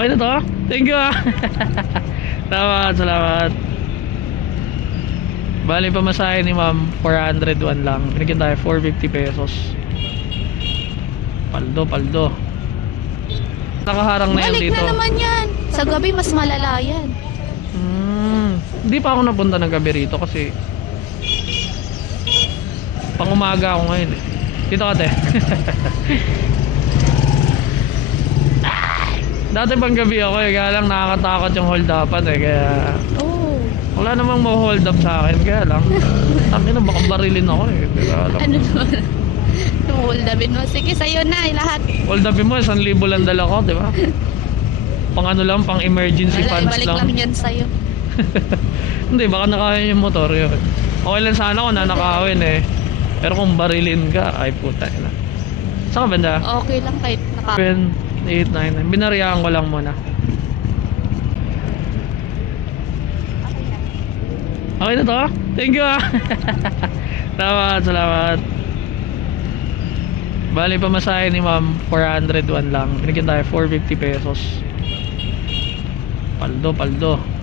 Okay na to? Thank you ah. Salamat, salamat. Bali pamasahe ni ma'am 401 lang. Binigyan tayo 450 pesos. Paldo, paldo. Nakaharang na yan Balik dito. na naman yan. Sa gabi mas malala yan. Hindi pa ako napunta ng gabi rito kasi pang umaga ako ngayon eh. Dito ka te. Dati pang gabi ako eh, kaya lang nakakatakot yung hold upan eh, kaya Oh. wala namang ma-hold up sa akin, kaya lang tangin na baka barilin ako eh, kaya lang. Ano naman? Hold upin mo. Sige, sa'yo na lahat. Hold upin mo, 1,000 lang dala ko, di ba? Pang ano lang, pang emergency Wala, funds balik lang. lang yan sa'yo. Hindi, baka nakawin yung motor yun. Okay lang sana kung nanakawin eh. Pero kung barilin ka, ay puta na. Saan ka banda? Okay lang kahit 7, 8, 9, 9. Binariyahan ko lang muna. Okay na to? Thank you ah. Salamat, salamat. Bali pamasahe ni ma'am 401 lang. Binigyan tayo 450 pesos. Paldo, paldo.